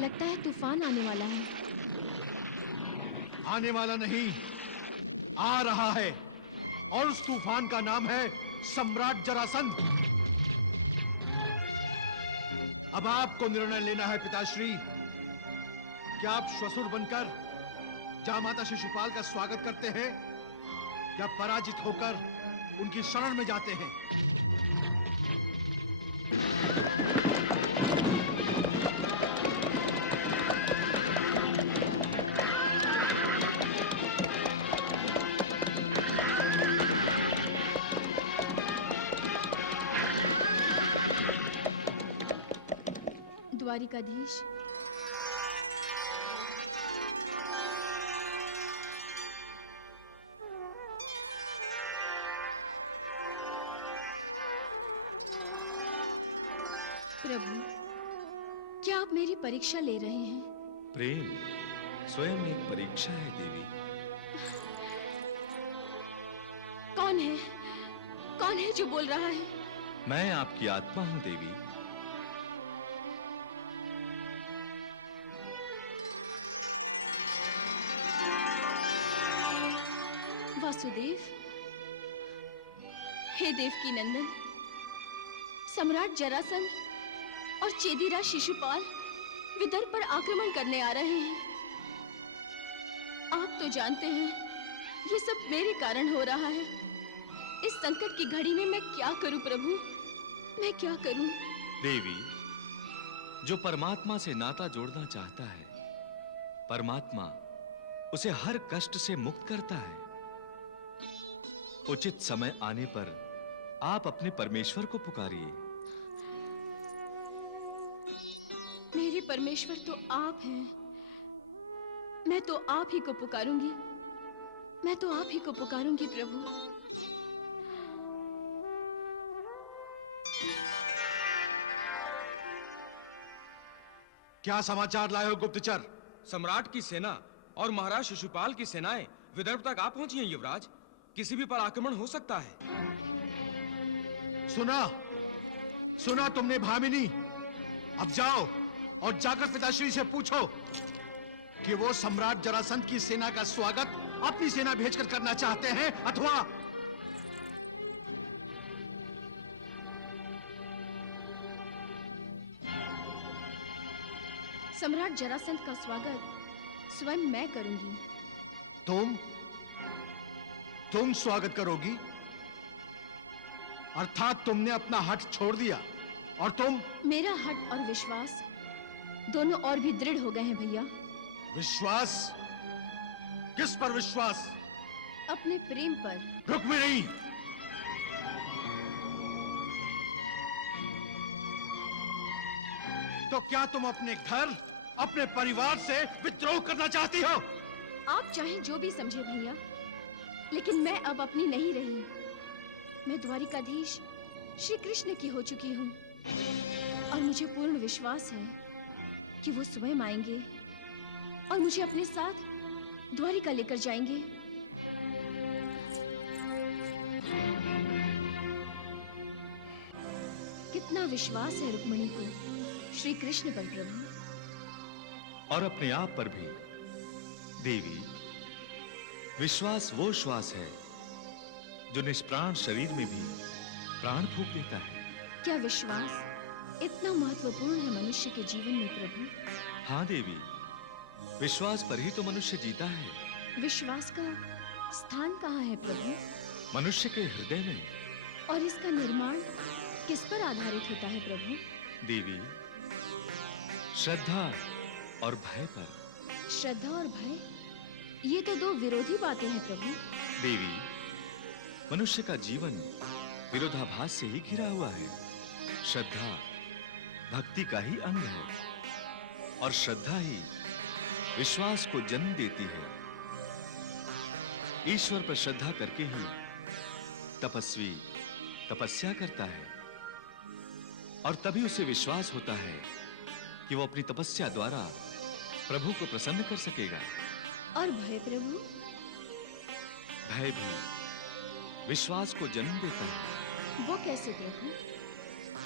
लगता है तूफान आने वाला है। आने वाला नहीं, आ रहा है। और उस तूफान का नाम है सम्राट जरासंध। अब आपको निर्णय लेना है पिताश्री। क्या आप श्वसुर बनकर जामाता शिशुपाल का स्वागत करते हैं या पराजित होकर उनकी शरण में जाते हैं? द्वारिकाधीश, प्रभु, क्या आप मेरी परीक्षा ले रहे हैं? प्रेम स्वयं एक परीक्षा है देवी। कौन है? कौन है जो बोल रहा है? मैं आपकी आत्मा हूं देवी। वासुदेव, हे देवकी नंदन, सम्राट जरासंध और चेदीराज शिशुपाल विदर्भ पर आक्रमण करने आ रहे हैं। आप तो जानते हैं ये सब मेरे कारण हो रहा है। इस संकट की घड़ी में मैं क्या करूं प्रभु, मैं क्या करूं? देवी, जो परमात्मा से नाता जोड़ना चाहता है, परमात्मा उसे हर कष्ट से मुक्त करता है। उचित समय आने पर आप अपने परमेश्वर को पुकारिए। मेरे परमेश्वर तो आप हैं। मैं तो आप ही को पुकारूंगी, मैं तो आप ही को पुकारूंगी प्रभु। क्या समाचार लाए हो गुप्तचर? सम्राट की सेना और महाराज शिशुपाल की सेनाएं विदर्भ तक आ पहुंची हैं युवराज। किसी भी पर आक्रमण हो सकता है। सुना तुमने भामिनी? अब जाओ और जाकर पिताश्री से पूछो कि वो सम्राट जरासंध की सेना का स्वागत अपनी सेना भेजकर करना चाहते हैं अथवा सम्राट जरासंध का स्वागत स्वयं मैं करूंगी। तुम स्वागत करोगी? अर्थात तुमने अपना हठ छोड़ दिया और तुम? मेरा हठ और विश्वास दोनों और भी दृढ़ हो गए हैं भैया। विश्वास? किस पर विश्वास? अपने प्रेम पर। रुक्मिणी, तो क्या तुम अपने घर, अपने परिवार से विद्रोह करना चाहती हो? आप चाहे जो भी समझे भैया, लेकिन मैं अब अपनी नहीं रही। मैं द्वारिकाधीश श्री कृष्ण की हो चुकी हूँ और मुझे पूर्ण विश्वास है कि वो स्वयं आएंगे और मुझे अपने साथ द्वारिका लेकर जाएंगे। कितना विश्वास है रुक्मिणी को श्री कृष्ण पर प्रभु। और अपने आप पर भी देवी। विश्वास वो श्वास है जो निष्प्राण शरीर में भी प्राण फूंक देता है। क्या विश्वास इतना महत्वपूर्ण है मनुष्य के जीवन में प्रभु? हाँ देवी, विश्वास पर ही तो मनुष्य जीता है। विश्वास का स्थान कहाँ है प्रभु? मनुष्य के हृदय में। और इसका निर्माण किस पर आधारित होता है प्रभु? देवी, श्रद्धा और भय पर। श्रद्धा और भय, ये तो दो विरोधी बातें हैं प्रभु। देवी, मनुष्य का जीवन विरोधाभास से ही घिरा हुआ है। श्रद्धा भक्ति का ही अंग है और श्रद्धा ही विश्वास को जन्म देती है। ईश्वर पर श्रद्धा करके ही तपस्वी तपस्या करता है और तभी उसे विश्वास होता है कि वो अपनी तपस्या द्वारा प्रभु को प्रसन्न कर सकेगा। और भय प्रभु? भय भी विश्वास को जन्म देता है। वो कैसे प्रभु?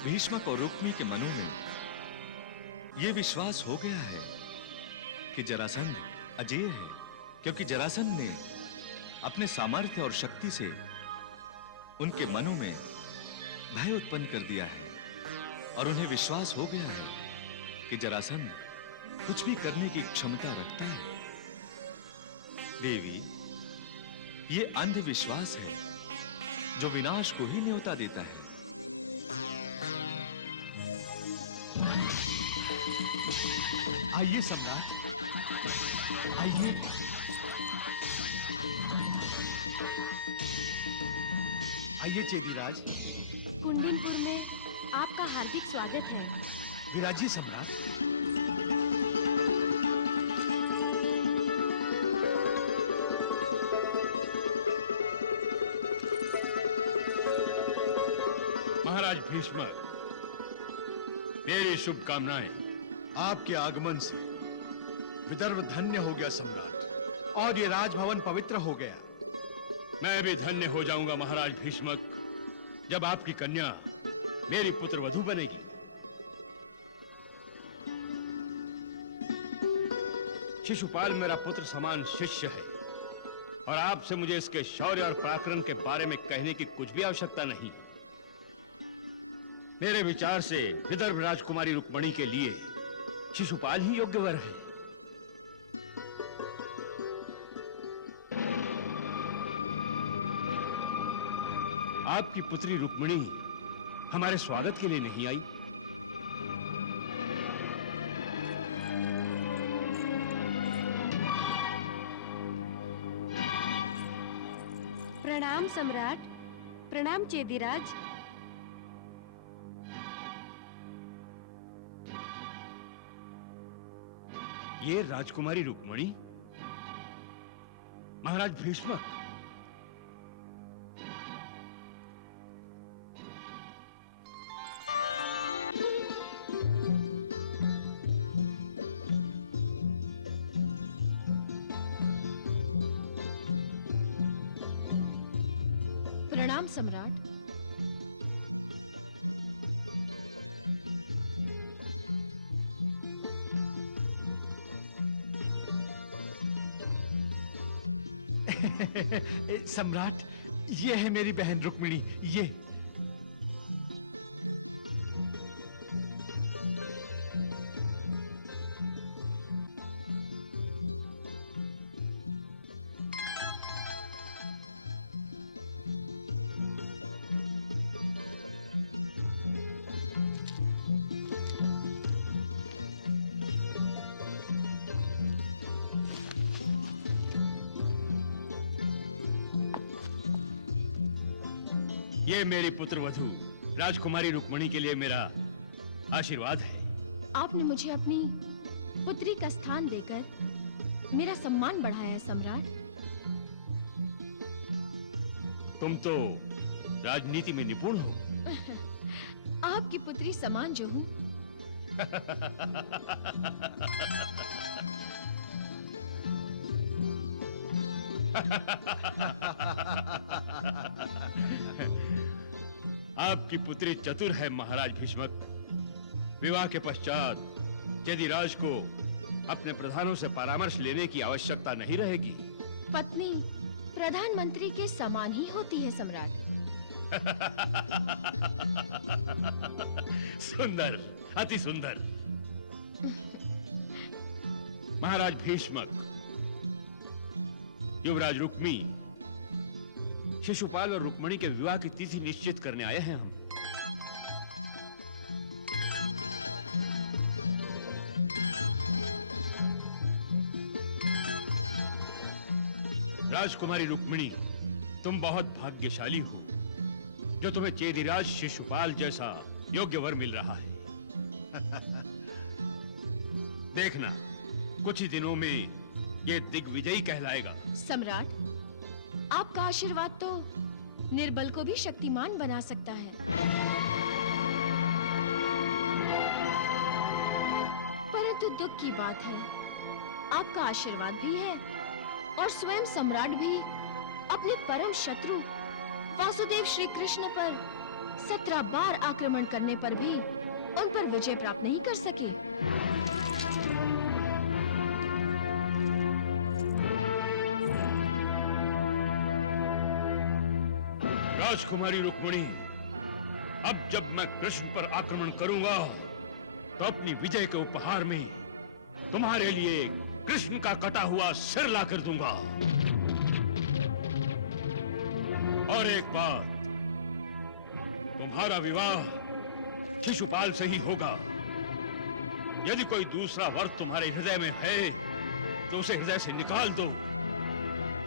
भीष्मक और रुक्मी के मनों में ये विश्वास हो गया है कि जरासंध अजेय है, क्योंकि जरासंध ने अपने सामर्थ्य और शक्ति से उनके मनों में भय उत्पन्न कर दिया है और उन्हें विश्वास हो गया है कि जरासंध कुछ भी करने की क्षमता रखता है। देवी, ये अंधविश्वास है जो विनाश को ही न्योता देता है। आइए सम्राट, आइए। आइए चेदीराज। कुंडिनपुर में आपका हार्दिक स्वागत है। विराजिए सम्राट। महाराज भीष्म, मेरी शुभकामनाएं। आपके आगमन से विदर्भ धन्य हो गया सम्राट, और ये राजभवन पवित्र हो गया। मैं भी धन्य हो जाऊंगा महाराज भीष्मक, जब आपकी कन्या मेरी पुत्र वधू बनेगी। शिशुपाल मेरा पुत्र समान शिष्य है, और आपसे मुझे इसके शौर्य और पराक्रम के बारे में कहने की कुछ भी आवश्यकता नहीं। मेरे विचार से विदर्भ राजकुमारी रुक्मणी के लिए शिशुपाल ही योग्य वर है। आपकी पुत्री रुक्मणी हमारे स्वागत के लिए नहीं आई? प्रणाम सम्राट। प्रणाम चेदीराज। ये राजकुमारी रुक्मणी? महाराज भीष्मक, प्रणाम सम्राट। सम्राट, ये है मेरी बहन रुक्मिणी। ये ये मेरी पुत्र वधू राजकुमारी रुक्मणी के लिए मेरा आशीर्वाद है। आपने मुझे अपनी पुत्री का स्थान देकर मेरा सम्मान बढ़ाया है सम्राट। तुम तो राजनीति में निपुण हो। आपकी पुत्री समान जो हूं। आपकी पुत्री चतुर है महाराज भीष्मक। विवाह के पश्चात यदिराज को अपने प्रधानों से परामर्श लेने की आवश्यकता नहीं रहेगी। पत्नी प्रधानमंत्री के समान ही होती है सम्राट। सुंदर, अति सुंदर। महाराज भीष्मक, युवराज रुक्मी, शिशुपाल और रुक्मणी के विवाह की तिथि निश्चित करने आए हैं हम। राजकुमारी रुक्मिणी, तुम बहुत भाग्यशाली हो जो तुम्हें चेदिराज शिशुपाल जैसा योग्य वर मिल रहा है। देखना, कुछ ही दिनों में ये दिग्विजयी कहलाएगा। सम्राट, आपका आशीर्वाद तो निर्बल को भी शक्तिमान बना सकता है। परंतु दुख की बात है, आपका आशीर्वाद भी है और स्वयं सम्राट भी अपने परम शत्रु वासुदेव श्री कृष्ण पर 17 बार आक्रमण करने पर भी उन पर विजय प्राप्त नहीं कर सके। राजकुमारी रुक्मिणी, अब जब मैं कृष्ण पर आक्रमण करूंगा तो अपनी विजय के उपहार में तुम्हारे लिए कृष्ण का कटा हुआ सिर ला कर दूंगा। और एक बात, तुम्हारा विवाह शिशुपाल से ही होगा। यदि कोई दूसरा वर तुम्हारे हृदय में है तो उसे हृदय से निकाल दो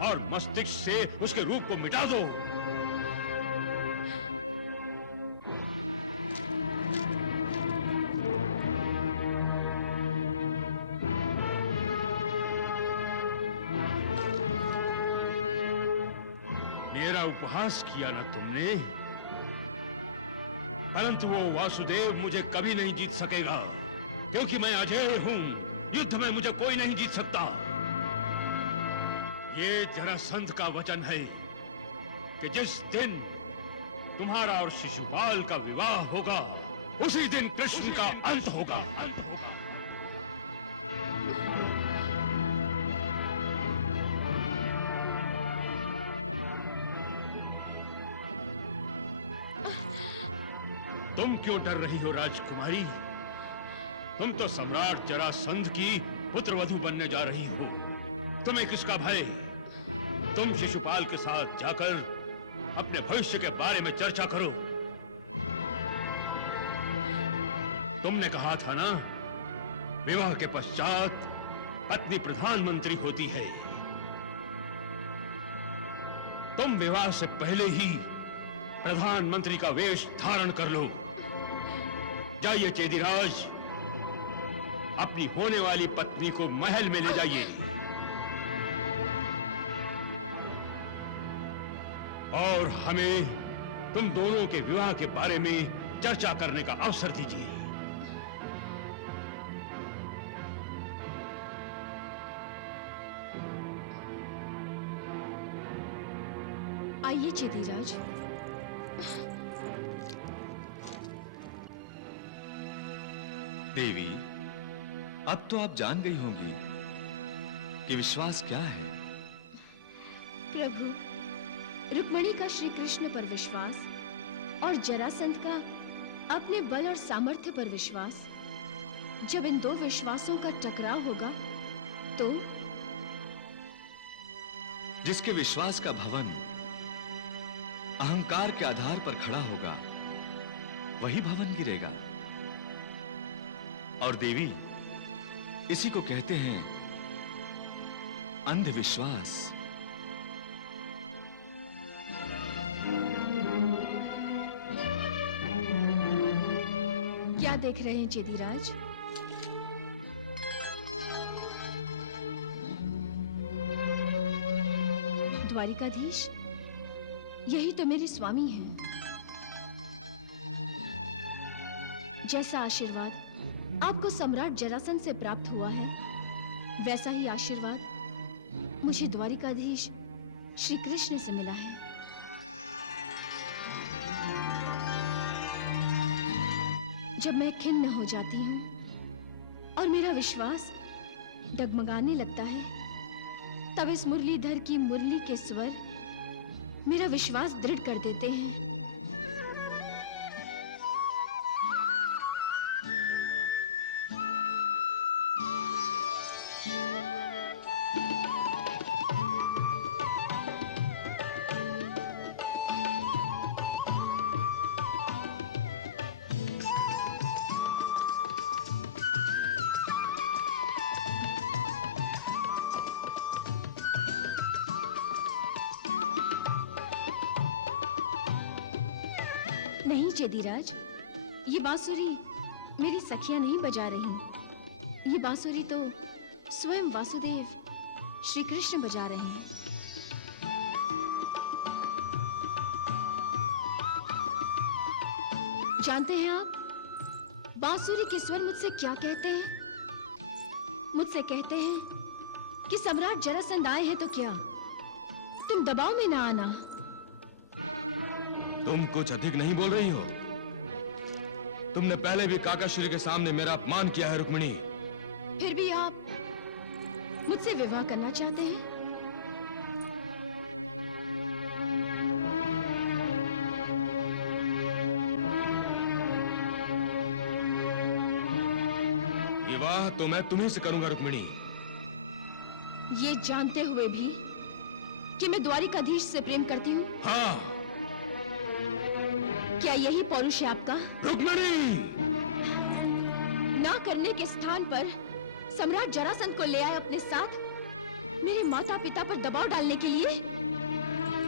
और मस्तिष्क से उसके रूप को मिटा दो। मेरा उपहास किया ना तुमने, परंतु वो वासुदेव मुझे कभी नहीं जीत सकेगा, क्योंकि मैं अजेय हूं। युद्ध में मुझे कोई नहीं जीत सकता। ये जरासंध का वचन है कि जिस दिन तुम्हारा और शिशुपाल का विवाह होगा, उसी दिन कृष्ण का अंत होगा। तुम क्यों डर रही हो राजकुमारी? तुम तो सम्राट जरासंध की पुत्रवधू बनने जा रही हो। तुम्हें किसका भय? तुम शिशुपाल के साथ जाकर अपने भविष्य के बारे में चर्चा करो। तुमने कहा था ना, विवाह के पश्चात पत्नी प्रधानमंत्री होती है। तुम विवाह से पहले ही प्रधानमंत्री का वेश धारण कर लो। जाइए चेदीराज, अपनी होने वाली पत्नी को महल में ले जाइए और हमें तुम दोनों के विवाह के बारे में चर्चा करने का अवसर दीजिए। आइए चेदीराज। देवी, अब तो आप जान गई होंगी कि विश्वास क्या है। प्रभु, रुक्मिणी का श्री कृष्ण पर विश्वास और जरासंध का अपने बल और सामर्थ्य पर विश्वास, जब इन दो विश्वासों का टकराव होगा तो जिसके विश्वास का भवन अहंकार के आधार पर खड़ा होगा, वही भवन गिरेगा। और देवी, इसी को कहते हैं अंधविश्वास। क्या देख रहे हैं चेदीराज? द्वारिकाधीश, यही तो मेरे स्वामी हैं। जैसा आशीर्वाद आपको सम्राट जरासंध से प्राप्त हुआ है, वैसा ही आशीर्वाद मुझे द्वारिकाधीश श्री कृष्ण से मिला है। जब मैं खिन्न हो जाती हूँ और मेरा विश्वास डगमगाने लगता है, तब इस मुरलीधर की मुरली के स्वर मेरा विश्वास दृढ़ कर देते हैं। नहीं चेदीराज, ये बांसुरी मेरी सखियां नहीं बजा रही। ये बांसुरी तो स्वयं वासुदेव श्री कृष्ण बजा रहे हैं। जानते हैं आप, बांसुरी के स्वर मुझसे क्या कहते हैं? मुझसे कहते हैं कि सम्राट जरासंध आए हैं तो क्या, तुम दबाव में ना आना। तुम कुछ अधिक नहीं बोल रही हो? तुमने पहले भी काकाश्री के सामने मेरा अपमान किया है रुक्मिणी। फिर भी आप मुझसे विवाह करना चाहते हैं? तो मैं तुम्ही से करूंगा रुक्मिणी। ये जानते हुए भी कि मैं द्वारिकाधीश से प्रेम करती हूँ, हाँ क्या यही पौरुष है आपका? रुक्मिणी! ना करने के स्थान पर सम्राट जरासंध को ले आए अपने साथ, मेरे माता पिता पर दबाव डालने के लिए।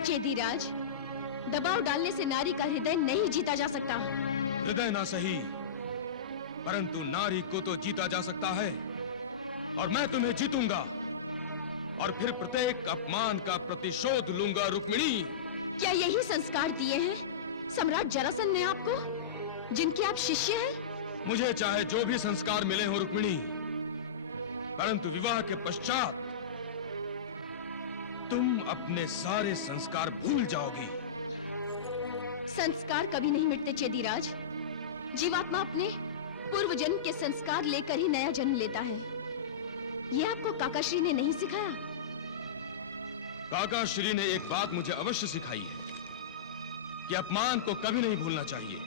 चेदीराज, दबाव डालने से नारी का हृदय नहीं जीता जा सकता। हृदय ना सही, परंतु नारी को तो जीता जा सकता है, और मैं तुम्हें जीतूंगा, और फिर प्रत्येक अपमान का प्रतिशोध लूंगा रुक्मिणी। क्या यही संस्कार दिए हैं सम्राट जरासंध ने आपको, जिनके आप शिष्य हैं? मुझे चाहे जो भी संस्कार मिले हो रुक्मिणी, परंतु विवाह के पश्चात तुम अपने सारे संस्कार भूल जाओगी। संस्कार कभी नहीं मिटते चेदीराज। जीवात्मा अपने पूर्व जन्म के संस्कार लेकर ही नया जन्म लेता है। ये आपको काकाश्री ने नहीं सिखाया? काकाश्री ने एक बात मुझे अवश्य सिखाई है कि अपमान को कभी नहीं भूलना चाहिए,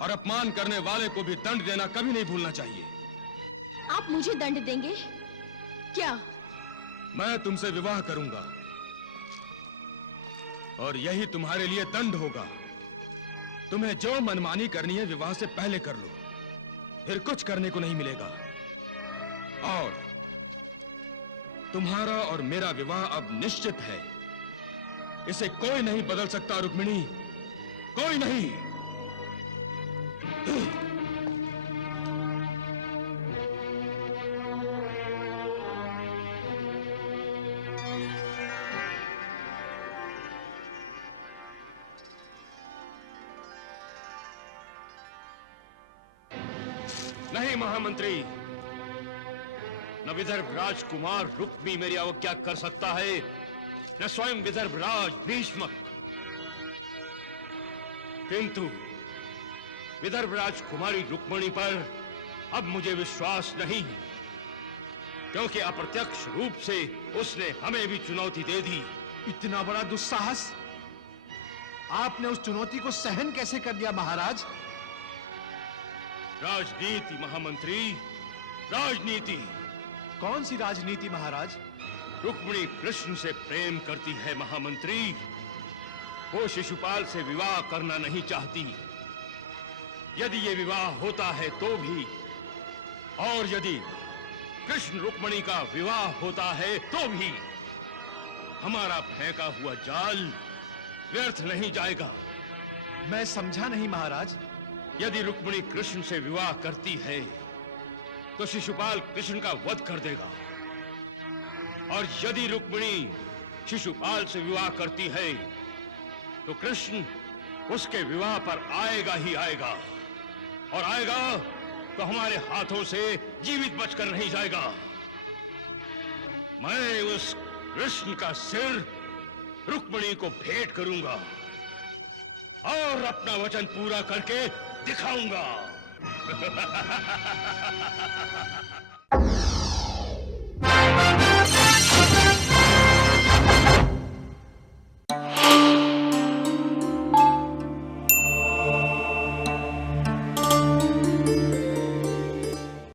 और अपमान करने वाले को भी दंड देना कभी नहीं भूलना चाहिए। आप मुझे दंड देंगे क्या? मैं तुमसे विवाह करूंगा, और यही तुम्हारे लिए दंड होगा। तुम्हें जो मनमानी करनी है विवाह से पहले कर लो, फिर कुछ करने को नहीं मिलेगा। और तुम्हारा और मेरा विवाह अब निश्चित है, इसे कोई नहीं बदल सकता रुक्मिणी, कोई नहीं। नहीं महामंत्री, न विदर्भ राजकुमार रुक्मी मेरी अवज्ञा कर सकता है, न स्वयं विदर्भ राज भीष्मक। किंतु विदर्भ राजकुमारी रुक्मिणी पर अब मुझे विश्वास नहीं, क्योंकि अप्रत्यक्ष रूप से उसने हमें भी चुनौती दे दी। इतना बड़ा दुस्साहस आपने उस चुनौती को सहन कैसे कर दिया महाराज? राजनीति महामंत्री, राजनीति। कौन सी राजनीति महाराज? रुक्मिणी कृष्ण से प्रेम करती है महामंत्री। वो शिशुपाल से विवाह करना नहीं चाहती। यदि ये विवाह होता है तो भी, और यदि कृष्ण रुक्मिणी का विवाह होता है तो भी, हमारा फेंका हुआ जाल व्यर्थ नहीं जाएगा। मैं समझा नहीं महाराज। यदि रुक्मिणी कृष्ण से विवाह करती है तो शिशुपाल कृष्ण का वध कर देगा, और यदि रुक्मिणी शिशुपाल से विवाह करती है तो कृष्ण उसके विवाह पर आएगा ही आएगा, और आएगा तो हमारे हाथों से जीवित बचकर नहीं जाएगा। मैं उस कृष्ण का सिर रुक्मिणी को भेंट करूंगा, और अपना वचन पूरा करके दिखाऊंगा।